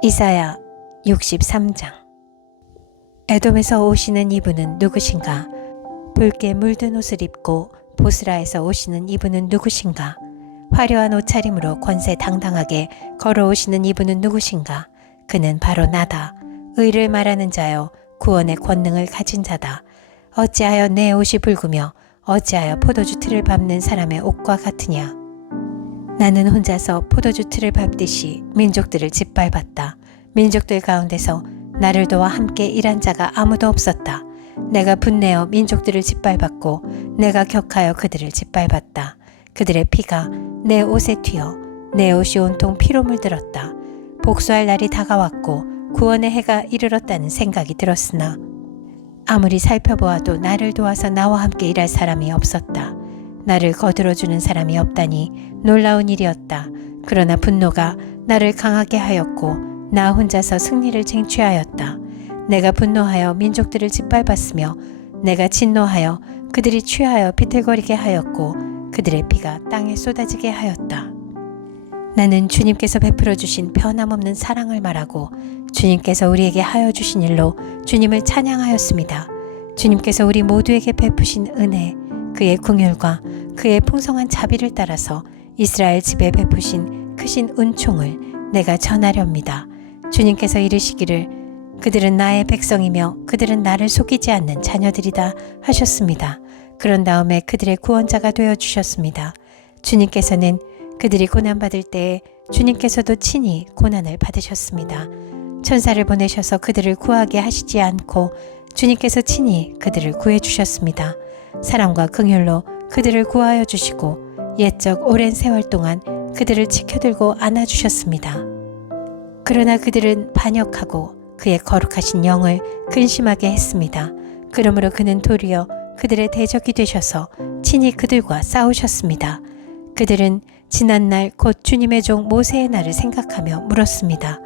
이사야 63장. 에돔에서 오시는 이분은 누구신가? 붉게 물든 옷을 입고 보스라에서 오시는 이분은 누구신가? 화려한 옷차림으로 권세 당당하게 걸어오시는 이분은 누구신가? 그는 바로 나다. 의를 말하는 자여, 구원의 권능을 가진 자다. 어찌하여 내 옷이 붉으며 어찌하여 포도주 틀을 밟는 사람의 옷과 같으냐? 나는 혼자서 포도주 틀을 밟듯이 민족들을 짓밟았다. 민족들 가운데서 나를 도와 함께 일한 자가 아무도 없었다. 내가 분내어 민족들을 짓밟았고 내가 격하여 그들을 짓밟았다. 그들의 피가 내 옷에 튀어 내 옷이 온통 피로 물들었다. 복수할 날이 다가왔고 구원의 해가 이르렀다는 생각이 들었으나 아무리 살펴보아도 나를 도와서 나와 함께 일할 사람이 없었다. 나를 거들어주는 사람이 없다니 놀라운 일이었다. 그러나 분노가 나를 강하게 하였고 나 혼자서 승리를 쟁취하였다. 내가 분노하여 민족들을 짓밟았으며 내가 진노하여 그들이 취하여 비틀거리게 하였고 그들의 피가 땅에 쏟아지게 하였다. 나는 주님께서 베풀어 주신 변함없는 사랑을 말하고 주님께서 우리에게 하여 주신 일로 주님을 찬양하였습니다. 주님께서 우리 모두에게 베푸신 은혜, 그의 긍휼과 그의 풍성한 자비를 따라서 이스라엘 집에 베푸신 크신 은총을 내가 전하렵니다. 주님께서 이르시기를 그들은 나의 백성이며 그들은 나를 속이지 않는 자녀들이다 하셨습니다. 그런 다음에 그들의 구원자가 되어 주셨습니다. 주님께서는 그들이 고난받을 때에 주님께서도 친히 고난을 받으셨습니다. 천사를 보내셔서 그들을 구하게 하시지 않고 주님께서 친히 그들을 구해 주셨습니다. 사랑과 긍휼로 그들을 구하여 주시고 옛적 오랜 세월 동안 그들을 지켜들고 안아주셨습니다. 그러나 그들은 반역하고 그의 거룩하신 영을 근심하게 했습니다. 그러므로 그는 도리어 그들의 대적이 되셔서 친히 그들과 싸우셨습니다. 그들은 지난날 곧 주님의 종 모세의 날을 생각하며 물었습니다.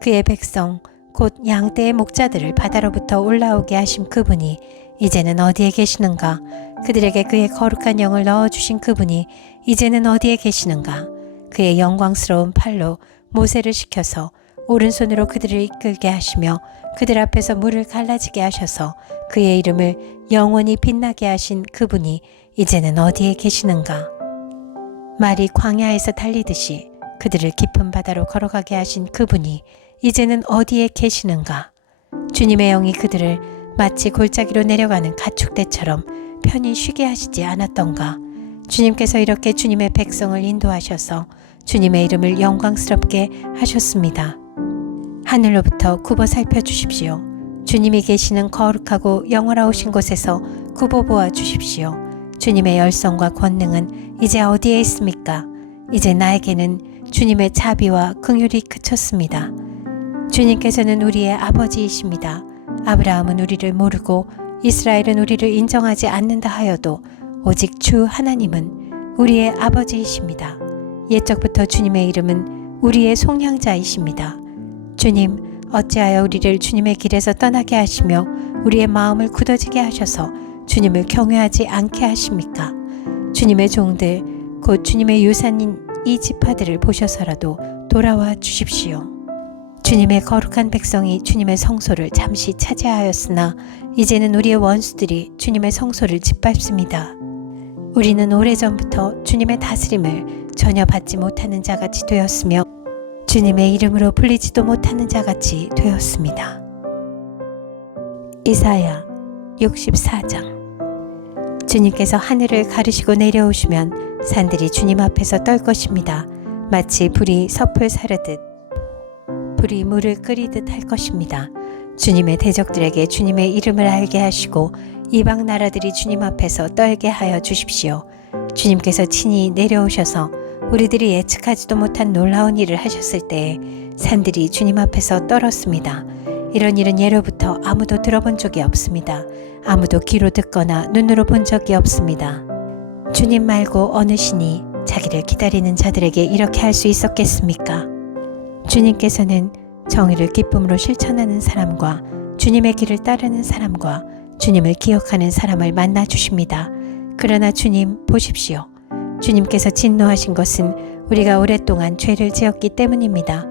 그의 백성 곧 양떼의 목자들을 바다로부터 올라오게 하신 그분이 이제는 어디에 계시는가? 그들에게 그의 거룩한 영을 넣어주신 그분이 이제는 어디에 계시는가? 그의 영광스러운 팔로 모세를 시켜서 오른손으로 그들을 이끌게 하시며 그들 앞에서 물을 갈라지게 하셔서 그의 이름을 영원히 빛나게 하신 그분이 이제는 어디에 계시는가? 말이 광야에서 달리듯이 그들을 깊은 바다로 걸어가게 하신 그분이 이제는 어디에 계시는가? 주님의 영이 그들을 마치 골짜기로 내려가는 가축대처럼 편히 쉬게 하시지 않았던가? 주님께서 이렇게 주님의 백성을 인도하셔서 주님의 이름을 영광스럽게 하셨습니다. 하늘로부터 굽어 살펴주십시오. 주님이 계시는 거룩하고 영원하오신 곳에서 굽어 보아 주십시오. 주님의 열성과 권능은 이제 어디에 있습니까? 이제 나에게는 주님의 자비와 긍휼이 그쳤습니다. 주님께서는 우리의 아버지이십니다. 아브라함은 우리를 모르고 이스라엘은 우리를 인정하지 않는다 하여도 오직 주 하나님은 우리의 아버지이십니다. 옛적부터 주님의 이름은 우리의 속량자이십니다. 주님, 어찌하여 우리를 주님의 길에서 떠나게 하시며 우리의 마음을 굳어지게 하셔서 주님을 경외하지 않게 하십니까? 주님의 종들, 곧 주님의 유산인 이 지파들을 보셔서라도 돌아와 주십시오. 주님의 거룩한 백성이 주님의 성소를 잠시 차지하였으나 이제는 우리의 원수들이 주님의 성소를 짓밟습니다. 우리는 오래전부터 주님의 다스림을 전혀 받지 못하는 자같이 되었으며 주님의 이름으로 불리지도 못하는 자같이 되었습니다. 이사야 64장. 주님께서 하늘을 가르시고 내려오시면 산들이 주님 앞에서 떨 것입니다. 마치 불이 섭을 사르듯 불이 물을 끓이듯 할 것입니다. 주님의 대적들에게 주님의 이름을 알게 하시고 이방 나라들이 주님 앞에서 떨게 하여 주십시오. 주님께서 친히 내려오셔서 우리들이 예측하지도 못한 놀라운 일을 하셨을 때에 산들이 주님 앞에서 떨었습니다. 이런 일은 예로부터 아무도 들어본 적이 없습니다. 아무도 귀로 듣거나 눈으로 본 적이 없습니다. 주님 말고 어느 신이 자기를 기다리는 자들에게 이렇게 할 수 있었겠습니까? 주님께서는 정의를 기쁨으로 실천하는 사람과 주님의 길을 따르는 사람과 주님을 기억하는 사람을 만나 주십니다. 그러나 주님 보십시오. 주님께서 진노하신 것은 우리가 오랫동안 죄를 지었기 때문입니다.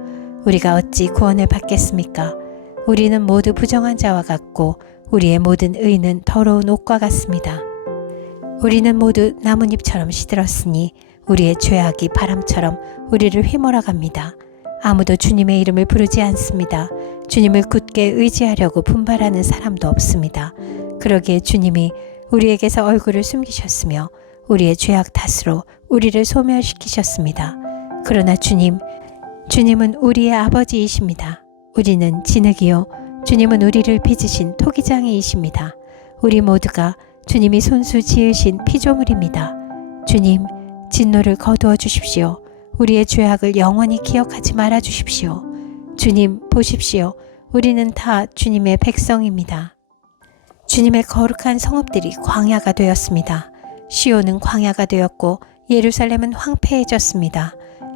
우리가 어찌 구원을 받겠습니까? 우리는 모두 부정한 자와 같고 우리의 모든 의는 더러운 옷과 같습니다. 우리는 모두 나뭇잎처럼 시들었으니 우리의 죄악이 바람처럼 우리를 휘몰아갑니다. 아무도 주님의 이름을 부르지 않습니다. 주님을 굳게 의지하려고 분발하는 사람도 없습니다. 그러기에 주님이 우리에게서 얼굴을 숨기셨으며 우리의 죄악 탓으로 우리를 소멸시키셨습니다. 그러나 주님은 우리의 아버지이십니다. 우리는 진흙이요 주님은 우리를 빚으신 토기장이이십니다. 우리 모두가 주님이 손수 지으신 피조물입니다. 주님, 진노를 거두어 주십시오. 우리의 죄악을 영원히 기억하지 말아 주십시오. 주님, 보십시오. 우리는 다 주님의 백성입니다. 주님의 거룩한 성읍들이 광야가 되었습니다. 시온은 광야가 되었고 예루살렘은 황폐해졌습니다.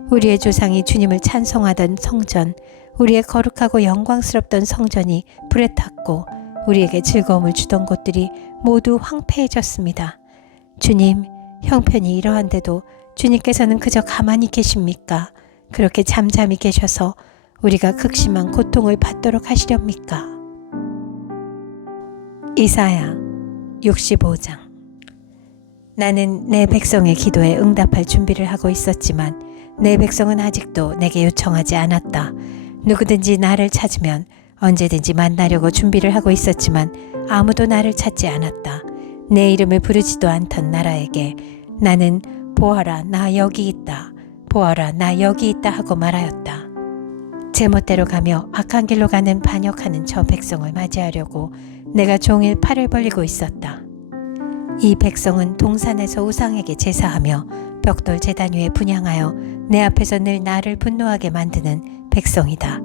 우리의 조상이 주님을 찬송하던 성전, 우리의 거룩하고 영광스럽던 성전이 불에 탔고 우리에게 즐거움을 주던 곳들이 모두 황폐해졌습니다. 주님, 형편이 이러한데도 주님께서는 그저 가만히 계십니까? 그렇게 잠잠히 계셔서 우리가 극심한 고통을 받도록 하시렵니까? 이사야 65장. 나는 내 백성의 기도에 응답할 준비를 하고 있었지만 내 백성은 아직도 내게 요청하지 않았다. 누구든지 나를 찾으면 언제든지 만나려고 준비를 하고 있었지만 아무도 나를 찾지 않았다. 내 이름을 부르지도 않던 나라에게 나는 보아라 나 여기 있다. 보아라 나 여기 있다 하고 말하였다. 제멋대로 가며 악한 길로 가는 반역하는 저 백성을 맞이하려고 내가 종일 팔을 벌리고 있었다. 이 백성은 동산에서 우상에게 제사하며 벽돌 제단 위에 분향하여 내 앞에서 늘 나를 분노하게 만드는 백성이다.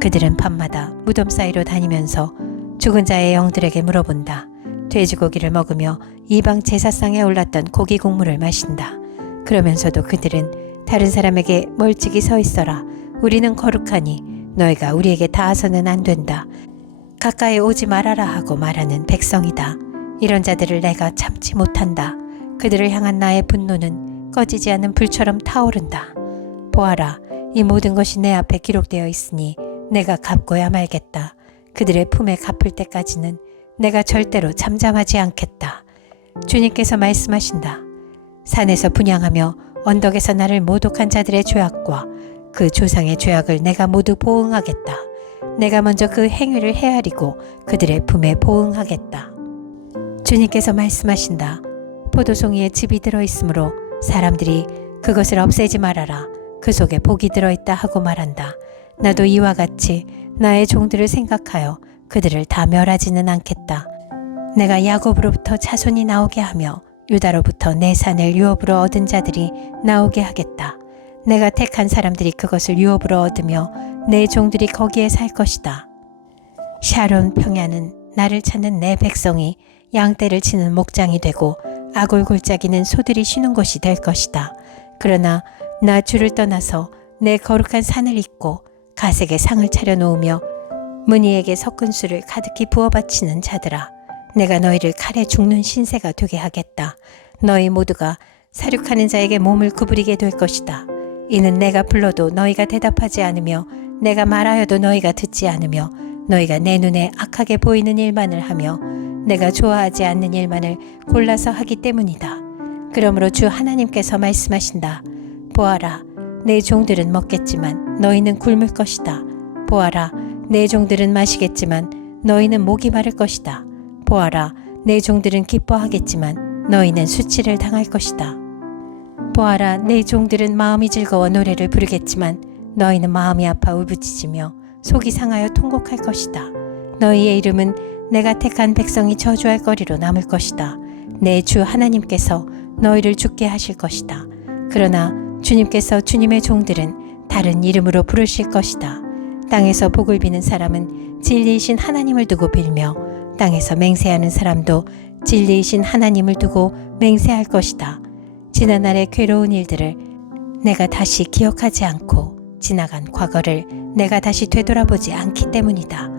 그들은 밤마다 무덤 사이로 다니면서 죽은 자의 영들에게 물어본다. 돼지고기를 먹으며 이방 제사상에 올랐던 고기 국물을 마신다. 그러면서도 그들은 다른 사람에게 멀찍이 서 있어라. 우리는 거룩하니 너희가 우리에게 닿아서는 안 된다. 가까이 오지 말아라 하고 말하는 백성이다. 이런 자들을 내가 참지 못한다. 그들을 향한 나의 분노는 꺼지지 않는 불처럼 타오른다. 보아라, 이 모든 것이 내 앞에 기록되어 있으니 내가 갚고야 말겠다. 그들의 품에 갚을 때까지는 내가 절대로 잠잠하지 않겠다. 주님께서 말씀하신다. 산에서 분향하며 언덕에서 나를 모독한 자들의 죄악과 그 조상의 죄악을 내가 모두 보응하겠다. 내가 먼저 그 행위를 헤아리고 그들의 품에 보응하겠다. 주님께서 말씀하신다. 포도송이에 즙이 들어있으므로 사람들이 그것을 없애지 말아라. 그 속에 복이 들어있다 하고 말한다. 나도 이와 같이 나의 종들을 생각하여 그들을 다 멸하지는 않겠다. 내가 야곱으로부터 자손이 나오게 하며 유다로부터 내 산을 유업으로 얻은 자들이 나오게 하겠다. 내가 택한 사람들이 그것을 유업으로 얻으며 내 종들이 거기에 살 것이다. 샤론 평야는 나를 찾는 내 백성이 양떼를 치는 목장이 되고 아골골짜기는 소들이 쉬는 곳이 될 것이다. 그러나 나 주를 떠나서 내 거룩한 산을 잇고 가색에 상을 차려놓으며 문희에게 섞은 술을 가득히 부어 바치는 자들아, 내가 너희를 칼에 죽는 신세가 되게 하겠다. 너희 모두가 사륙하는 자에게 몸을 구부리게 될 것이다. 이는 내가 불러도 너희가 대답하지 않으며 내가 말하여도 너희가 듣지 않으며 너희가 내 눈에 악하게 보이는 일만을 하며 내가 좋아하지 않는 일만을 골라서 하기 때문이다. 그러므로 주 하나님께서 말씀하신다. 보아라, 내 종들은 먹겠지만 너희는 굶을 것이다. 보아라, 내 종들은 마시겠지만 너희는 목이 마를 것이다. 보아라, 내 종들은 기뻐하겠지만 너희는 수치를 당할 것이다. 보아라, 내 종들은 마음이 즐거워 노래를 부르겠지만 너희는 마음이 아파 울부짖으며 속이 상하여 통곡할 것이다. 너희의 이름은 내가 택한 백성이 저주할 거리로 남을 것이다. 내 주 하나님께서 너희를 죽게 하실 것이다. 그러나 주님께서 주님의 종들은 다른 이름으로 부르실 것이다. 땅에서 복을 비는 사람은 진리이신 하나님을 두고 빌며 땅에서 맹세하는 사람도 진리이신 하나님을 두고 맹세할 것이다. 지난날의 괴로운 일들을 내가 다시 기억하지 않고 지나간 과거를 내가 다시 되돌아보지 않기 때문이다.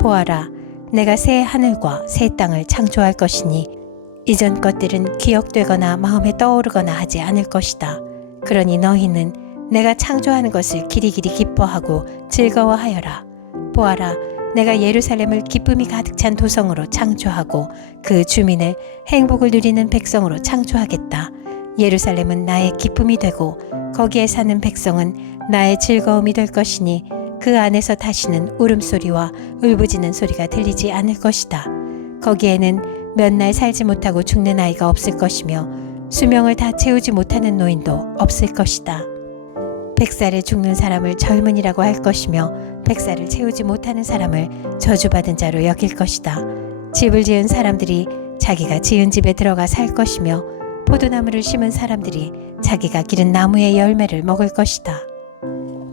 보아라, 내가 새 하늘과 새 땅을 창조할 것이니 이전 것들은 기억되거나 마음에 떠오르거나 하지 않을 것이다. 그러니 너희는 내가 창조하는 것을 기리기리 기뻐하고 즐거워하여라. 보아라, 내가 예루살렘을 기쁨이 가득 찬 도성으로 창조하고 그 주민을 행복을 누리는 백성으로 창조하겠다. 예루살렘은 나의 기쁨이 되고 거기에 사는 백성은 나의 즐거움이 될 것이니 그 안에서 다시는 울음소리와 울부짖는 소리가 들리지 않을 것이다. 거기에는 몇 날 살지 못하고 죽는 아이가 없을 것이며 수명을 다 채우지 못하는 노인도 없을 것이다. 100살에 죽는 사람을 젊은이라고 할 것이며 100살을 채우지 못하는 사람을 저주받은 자로 여길 것이다. 집을 지은 사람들이 자기가 지은 집에 들어가 살 것이며 포도나무를 심은 사람들이 자기가 기른 나무의 열매를 먹을 것이다.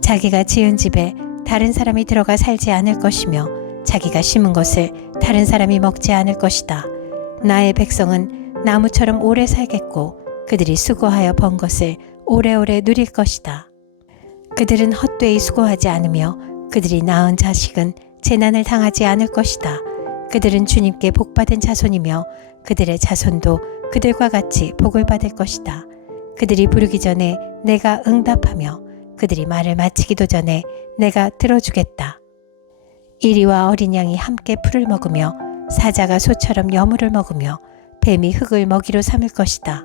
자기가 지은 집에 다른 사람이 들어가 살지 않을 것이며 자기가 심은 것을 다른 사람이 먹지 않을 것이다. 나의 백성은 나무처럼 오래 살겠고 그들이 수고하여 번 것을 오래오래 누릴 것이다. 그들은 헛되이 수고하지 않으며 그들이 낳은 자식은 재난을 당하지 않을 것이다. 그들은 주님께 복받은 자손이며 그들의 자손도 그들과 같이 복을 받을 것이다. 그들이 부르기 전에 내가 응답하며 그들이 말을 마치기도 전에 내가 들어주겠다. 이리와 어린 양이 함께 풀을 먹으며 사자가 소처럼 여물을 먹으며 뱀이 흙을 먹이로 삼을 것이다.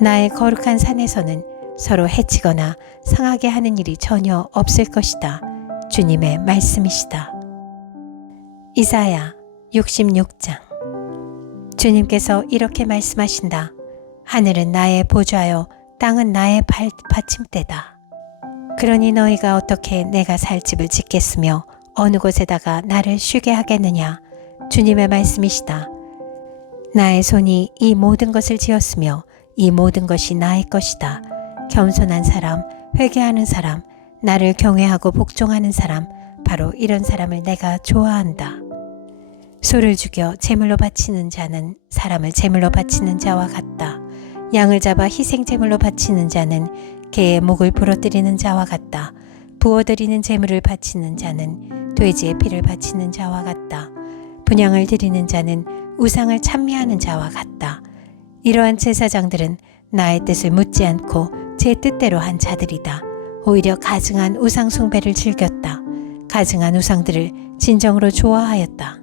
나의 거룩한 산에서는 서로 해치거나 상하게 하는 일이 전혀 없을 것이다. 주님의 말씀이시다. 이사야 66장. 주님께서 이렇게 말씀하신다. 하늘은 나의 보좌요 땅은 나의 받침대다. 그러니 너희가 어떻게 내가 살 집을 짓겠으며 어느 곳에다가 나를 쉬게 하겠느냐. 주님의 말씀이시다. 나의 손이 이 모든 것을 지었으며 이 모든 것이 나의 것이다. 겸손한 사람, 회개하는 사람, 나를 경외하고 복종하는 사람, 바로 이런 사람을 내가 좋아한다. 소를 죽여 제물로 바치는 자는 사람을 제물로 바치는 자와 같다. 양을 잡아 희생 제물로 바치는 자는 개의 목을 부러뜨리는 자와 같다. 부어드리는 제물을 바치는 자는 돼지의 피를 바치는 자와 같다. 분향을 드리는 자는 우상을 찬미하는 자와 같다. 이러한 제사장들은 나의 뜻을 묻지 않고 제 뜻대로 한 자들이다. 오히려 가증한 우상 숭배를 즐겼다. 가증한 우상들을 진정으로 좋아하였다.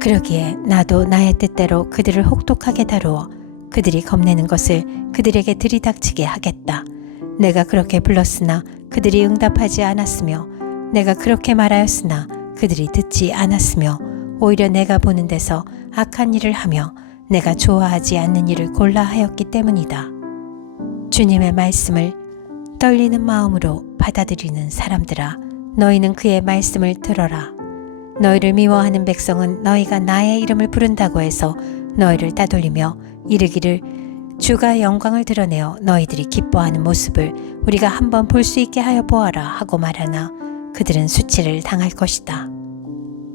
그러기에 나도 나의 뜻대로 그들을 혹독하게 다루어 그들이 겁내는 것을 그들에게 들이닥치게 하겠다. 내가 그렇게 불렀으나 그들이 응답하지 않았으며 내가 그렇게 말하였으나 그들이 듣지 않았으며 오히려 내가 보는 데서 악한 일을 하며 내가 좋아하지 않는 일을 골라 하였기 때문이다. 주님의 말씀을 떨리는 마음으로 받아들이는 사람들아, 너희는 그의 말씀을 들어라. 너희를 미워하는 백성은 너희가 나의 이름을 부른다고 해서 너희를 따돌리며 이르기를 주가 영광을 드러내어 너희들이 기뻐하는 모습을 우리가 한번 볼 수 있게 하여 보아라 하고 말하나 그들은 수치를 당할 것이다.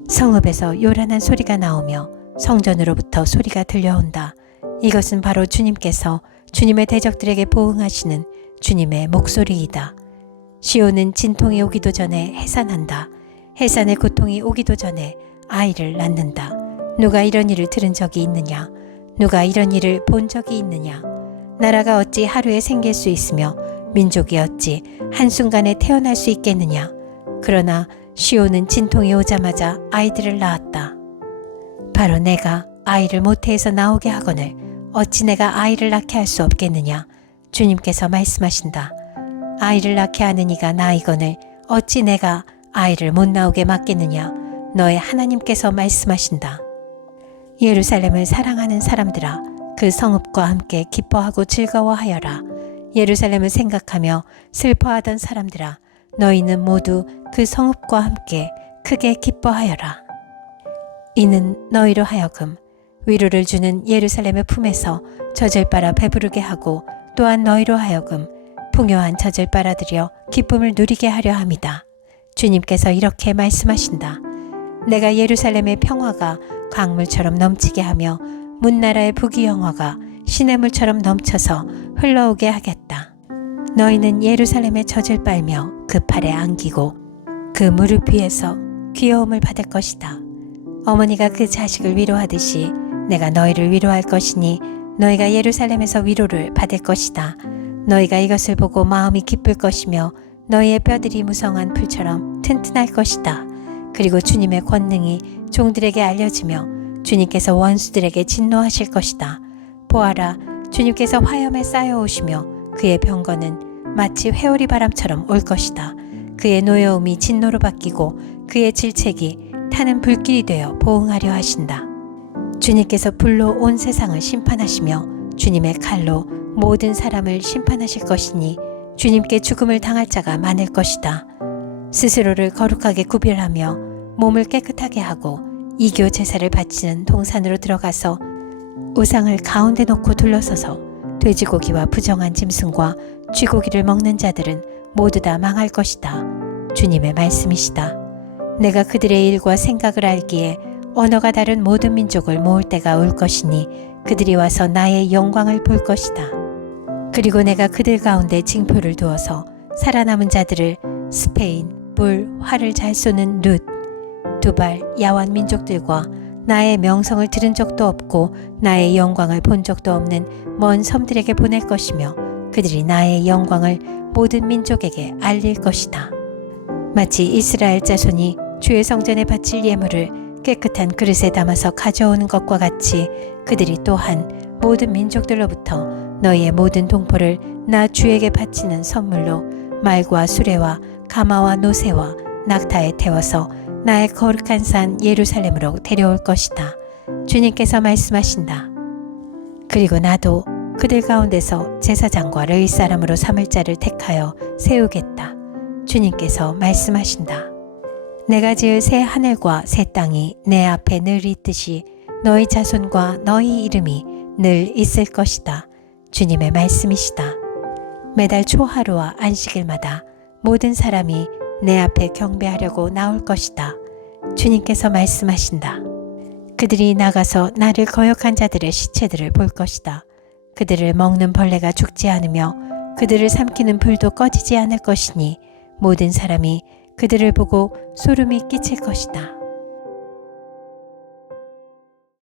성읍에서 요란한 소리가 나오며 성전으로부터 소리가 들려온다. 이것은 바로 주님께서 주님의 대적들에게 보응하시는 주님의 목소리이다. 시온은 진통이 오기도 전에 해산한다. 해산의 고통이 오기도 전에 아이를 낳는다. 누가 이런 일을 들은 적이 있느냐? 누가 이런 일을 본 적이 있느냐? 나라가 어찌 하루에 생길 수 있으며 민족이 어찌 한순간에 태어날 수 있겠느냐? 그러나 시온은 진통이 오자마자 아이들을 낳았다. 바로 내가 아이를 모태에서 나오게 하거늘 어찌 내가 아이를 낳게 할 수 없겠느냐? 주님께서 말씀하신다. 아이를 낳게 하는 이가 나이거늘 어찌 내가 아이를 못 나오게 막겠느냐? 너의 하나님께서 말씀하신다. 예루살렘을 사랑하는 사람들아, 그 성읍과 함께 기뻐하고 즐거워하여라. 예루살렘을 생각하며 슬퍼하던 사람들아, 너희는 모두 그 성읍과 함께 크게 기뻐하여라. 이는 너희로 하여금 위로를 주는 예루살렘의 품에서 젖을 빨아 배부르게 하고 또한 너희로 하여금 풍요한 젖을 빨아들여 기쁨을 누리게 하려 함이다. 주님께서 이렇게 말씀하신다. 내가 예루살렘의 평화가 강물처럼 넘치게 하며 문나라의 부귀영화가 시냇물처럼 넘쳐서 흘러오게 하겠다. 너희는 예루살렘의 젖을 빨며 그 팔에 안기고 그 무릎 위에서 귀여움을 받을 것이다. 어머니가 그 자식을 위로하듯이 내가 너희를 위로할 것이니 너희가 예루살렘에서 위로를 받을 것이다. 너희가 이것을 보고 마음이 기쁠 것이며 너희의 뼈들이 무성한 풀처럼 튼튼할 것이다. 그리고 주님의 권능이 종들에게 알려지며 주님께서 원수들에게 진노하실 것이다. 보아라, 주님께서 화염에 쌓여오시며 그의 병거는 마치 회오리 바람처럼 올 것이다. 그의 노여움이 진노로 바뀌고 그의 질책이 타는 불길이 되어 보응하려 하신다. 주님께서 불로 온 세상을 심판하시며 주님의 칼로 모든 사람을 심판하실 것이니 주님께 죽음을 당할 자가 많을 것이다. 스스로를 거룩하게 구별하며 몸을 깨끗하게 하고 이교 제사를 바치는 동산으로 들어가서 우상을 가운데 놓고 둘러서서 돼지고기와 부정한 짐승과 쥐고기를 먹는 자들은 모두 다 망할 것이다. 주님의 말씀이시다. 내가 그들의 일과 생각을 알기에 언어가 다른 모든 민족을 모을 때가 올 것이니 그들이 와서 나의 영광을 볼 것이다. 그리고 내가 그들 가운데 징표를 두어서 살아남은 자들을 스페인, 물, 활을 잘 쏘는 룻, 두발, 야완 민족들과 나의 명성을 들은 적도 없고 나의 영광을 본 적도 없는 먼 섬들에게 보낼 것이며 그들이 나의 영광을 모든 민족에게 알릴 것이다. 마치 이스라엘 자손이 주의 성전에 바칠 예물을 깨끗한 그릇에 담아서 가져오는 것과 같이 그들이 또한 모든 민족들로부터 너희의 모든 동포를 나 주에게 바치는 선물로 말과 수레와 가마와 노새와 낙타에 태워서 나의 거룩한 산 예루살렘으로 데려올 것이다. 주님께서 말씀하신다. 그리고 나도 그들 가운데서 제사장과 레위 사람으로 삼을 자를 택하여 세우겠다. 주님께서 말씀하신다. 내가 지을 새 하늘과 새 땅이 내 앞에 늘 있듯이 너희 자손과 너희 이름이 늘 있을 것이다. 주님의 말씀이시다. 매달 초하루와 안식일마다 모든 사람이 내 앞에 경배하려고 나올 것이다. 주님께서 말씀하신다. 그들이 나가서 나를 거역한 자들의 시체들을 볼 것이다. 그들을 먹는 벌레가 죽지 않으며 그들을 삼키는 불도 꺼지지 않을 것이니 모든 사람이 그들을 보고 소름이 끼칠 것이다.